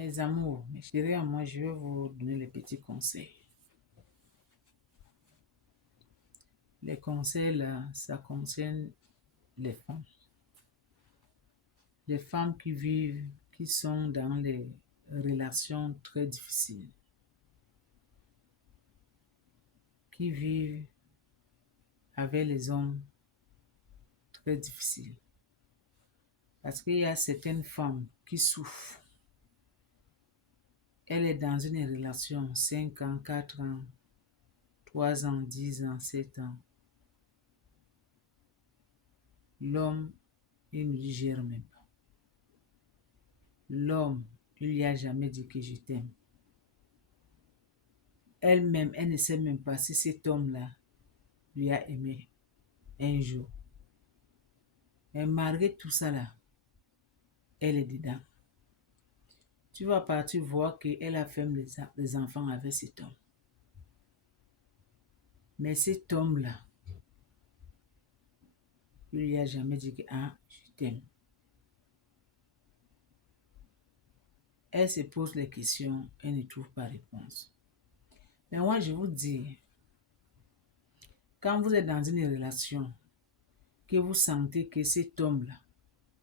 Mes amours, mes chéris à moi, je vais vous donner les petits conseils. Les conseils là, ça concerne les femmes. Les femmes qui vivent, qui sont dans les relations très difficiles. Qui vivent avec les hommes très difficiles. Parce qu'il y a certaines femmes qui souffrent. Elle est dans une relation 5 ans, 4 ans, 3 ans, 10 ans, 7 ans. L'homme, il ne digère même pas. L'homme, il lui a jamais dit que je t'aime. Elle-même, elle ne sait même pas si cet homme-là lui a aimé un jour. Mais malgré tout ça là, elle est dedans. Tu vas partir voir qu'elle a fait des enfants avec cet homme. Mais cet homme-là, il lui a jamais dit que je t'aime. Elle se pose les questions, elle ne trouve pas réponse. Mais moi, je vous dis, quand vous êtes dans une relation, que vous sentez que cet homme-là,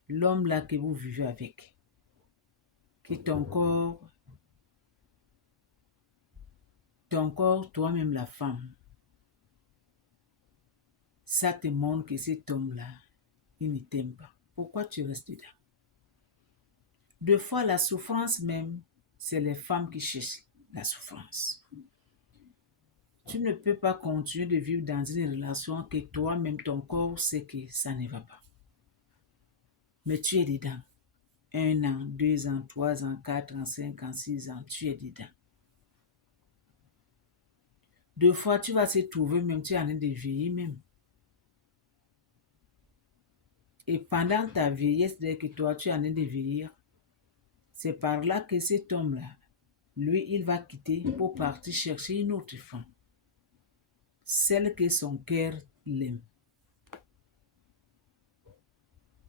l'homme-là que vous vivez avec, que ton corps, toi-même la femme, ça te montre que cet homme-là, il ne t'aime pas. Pourquoi tu restes dedans? Deux fois, la souffrance même, c'est les femmes qui cherchent la souffrance. Tu ne peux pas continuer de vivre dans une relation que toi-même, ton corps sait que ça ne va pas. Mais tu es dedans. 1 an, 2 ans, 3 ans, 4 ans, 5 ans, 6 ans, tu es dedans. Deux fois, tu vas te trouver même, tu es en train de vieillir même. Et pendant ta vieillesse, dès que toi, tu es en train de vieillir, c'est par là que cet homme-là, lui, il va quitter pour partir chercher une autre femme. Celle que son cœur l'aime.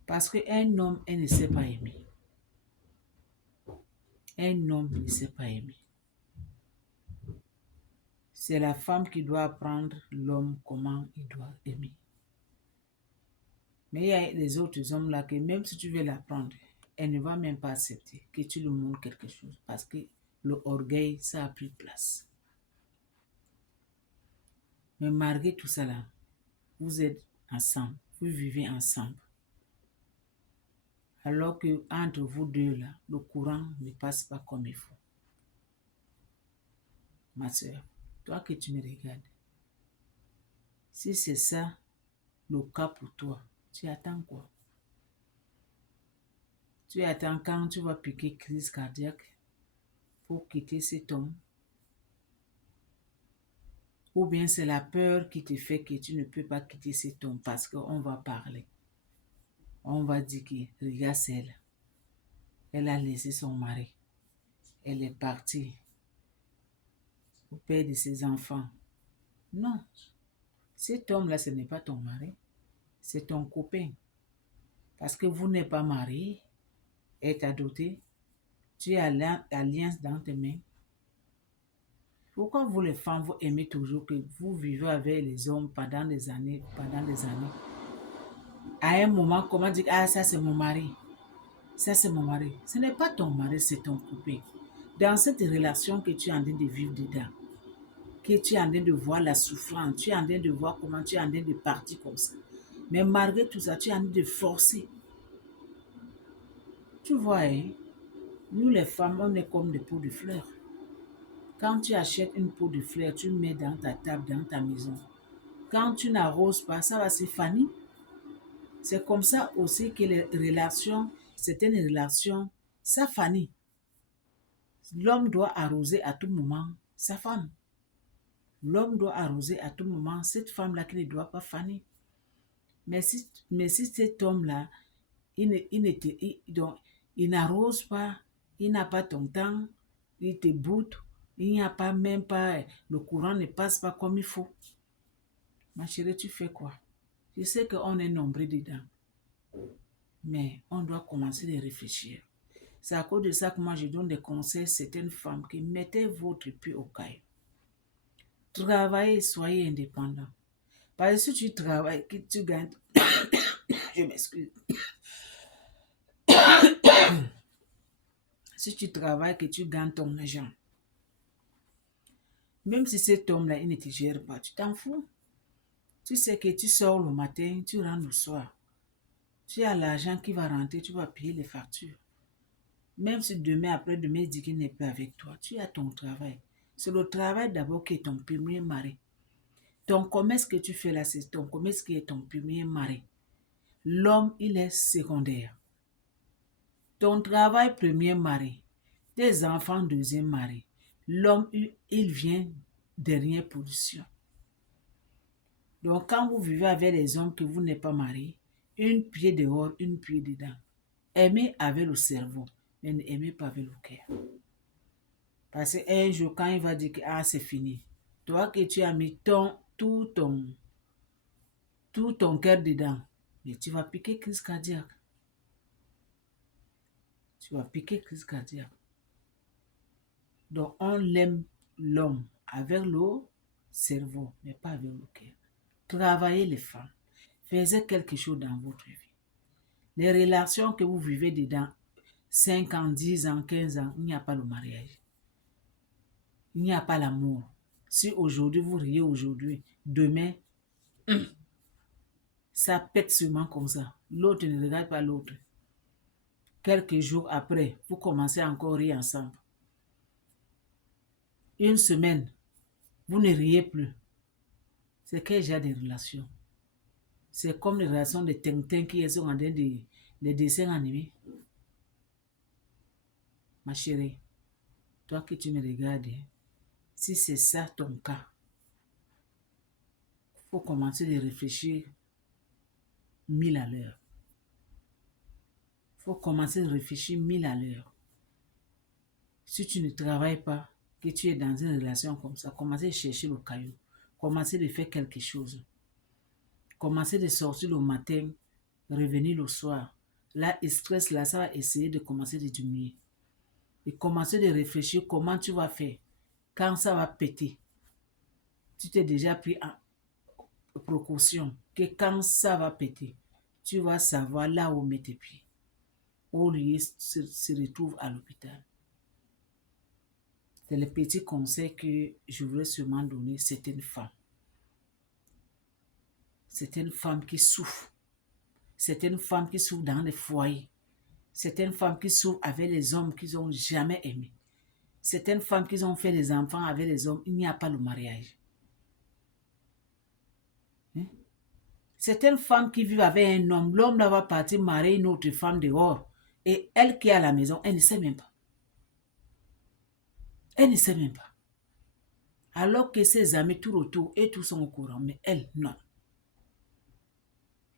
Parce qu'un homme, il ne sait pas aimer. Un homme ne sait pas aimer. C'est la femme qui doit apprendre l'homme comment il doit aimer. Mais il y a les autres hommes là que même si tu veux l'apprendre, elle ne va même pas accepter que tu lui montres quelque chose parce que l'orgueil, ça a pris place. Mais malgré tout ça là, vous êtes ensemble, vous vivez ensemble. Alors que entre vous deux là, le courant ne passe pas comme il faut. Ma soeur, toi que tu me regardes, si c'est ça le cas pour toi, tu attends quoi? Tu attends quand tu vas piquer crise cardiaque pour quitter cet homme? Ou bien c'est la peur qui te fait que tu ne peux pas quitter cet homme parce qu'on va parler. On va dire que regarde celle. Elle a laissé son mari. Elle est partie au père de ses enfants. Non. Cet homme-là, ce n'est pas ton mari. C'est ton copain. Parce que vous n'êtes pas mariés. Elle t'a doté. Tu as l'alliance dans tes mains. Pourquoi vous les femmes, vous aimez toujours que vous vivez avec les hommes pendant des années, À un moment, comment dire, ça c'est mon mari. Ça c'est mon mari. Ce n'est pas ton mari, c'est ton copain. Dans cette relation que tu es en train de vivre dedans, que tu es en train de voir la souffrance, tu es en train de voir comment tu es en train de partir comme ça. Mais malgré tout ça, tu es en train de forcer. Tu vois, hein, nous les femmes, on est comme des pots de fleurs. Quand tu achètes une pot de fleurs, tu mets dans ta table, dans ta maison. Quand tu n'arroses pas, ça va se fanir. C'est comme ça aussi que les relations, certaines relations, ça fanit. L'homme doit arroser à tout moment sa femme. L'homme doit arroser à tout moment cette femme-là qui ne doit pas fanir. Mais si cet homme-là, il n'arrose pas, il n'a pas ton temps, il te boude, il n'y a pas même pas, le courant ne passe pas comme il faut. Ma chérie, tu fais quoi? Je sais qu'on est nombreux dedans, mais on doit commencer à réfléchir. C'est à cause de ça que moi, je donne des conseils à certaines femmes qui mettez votre pied au caillou. Travaillez, soyez indépendant. Parce que si tu travailles, que tu gagnes... Je m'excuse. Si tu travailles, que tu gagnes ton argent, même si cet homme-là, il ne te gère pas, tu t'en fous. Tu sais que tu sors le matin, tu rentres le soir. Tu as l'argent qui va rentrer, tu vas payer les factures. Même si demain, après-demain, il dit qu'il n'est pas avec toi, tu as ton travail. C'est le travail d'abord qui est ton premier mari. Ton commerce que tu fais là, c'est ton commerce qui est ton premier mari. L'homme, il est secondaire. Ton travail, premier mari. Tes enfants, deuxième mari. L'homme, il vient dernière position. Donc, quand vous vivez avec les hommes que vous n'êtes pas mariés, une pied dehors, une pied dedans. Aimez avec le cerveau, mais n'aimez pas avec le cœur. Parce qu'un jour, quand il va dire que ah, c'est fini, toi que tu as mis tout ton cœur dedans, mais tu vas piquer crise cardiaque. Tu vas piquer crise cardiaque. Donc, on aime l'homme avec le cerveau, mais pas avec le cœur. Travaillez les femmes. Faites quelque chose dans votre vie. Les relations que vous vivez dedans, 5 ans, 10 ans, 15 ans, il n'y a pas le mariage. Il n'y a pas l'amour. Si aujourd'hui vous riez aujourd'hui, demain, ça pète seulement comme ça. L'autre ne regarde pas l'autre. Quelques jours après, vous commencez encore à rire ensemble. Une semaine, vous ne riez plus. C'est quel genre de relation? C'est comme les relations de Tintin qui sont en train de les dessins animés. Ma chérie, toi que tu me regardes, si c'est ça ton cas, il faut commencer à réfléchir 1000 à l'heure. Il faut commencer à réfléchir 1000 à l'heure. Si tu ne travailles pas, que tu es dans une relation comme ça, commencez à chercher le caillou. Commencez à faire quelque chose. Commencez à sortir le matin, revenir le soir. Là, le stress, là, ça va essayer de commencer à diminuer. Et commencer à réfléchir comment tu vas faire. Quand ça va péter, tu t'es déjà pris en précaution que quand ça va péter, tu vas savoir là où mettre tes pieds. Au lieu se retrouve à l'hôpital. C'est le petit conseil que je voulais sûrement donner à certaines femmes. Certaines femmes qui souffrent. Certaines femmes qui souffrent dans les foyers. Certaines femmes qui souffrent avec les hommes qu'ils n'ont jamais aimés. Certaines femmes qui ont fait des enfants avec les hommes, il n'y a pas le mariage. Certaines femmes qui vivent avec un homme, l'homme va partir marier une autre femme dehors. Et elle qui est à la maison, elle ne sait même pas. Elle ne sait même pas. Alors que ses amis tout autour et tous sont au courant. Mais elle, non.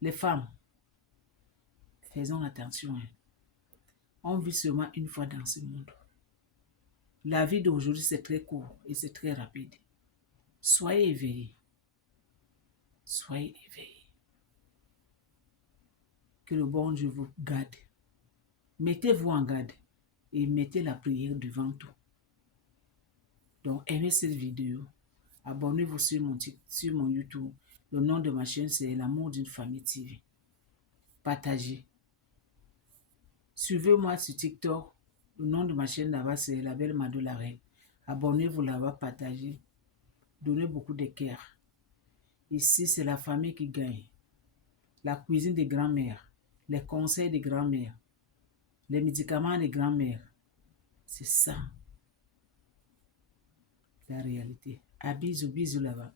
Les femmes, faisons attention. On vit seulement une fois dans ce monde. La vie d'aujourd'hui, c'est très court et c'est très rapide. Soyez éveillés. Soyez éveillés. Que le bon Dieu vous garde. Mettez-vous en garde et mettez la prière devant tout. Donc, aimez cette vidéo. Abonnez-vous sur mon YouTube. Le nom de ma chaîne, c'est L'amour d'une famille TV. Partagez. Suivez-moi sur TikTok. Le nom de ma chaîne là-bas, c'est La Belle Mado la Reine. Abonnez-vous là-bas, partagez. Donnez beaucoup de cœur. Ici, c'est la famille qui gagne. La cuisine des grands-mères. Les conseils des grands-mères. Les médicaments des grands-mères. C'est ça. La réalité. À bisous, bisous là-bas.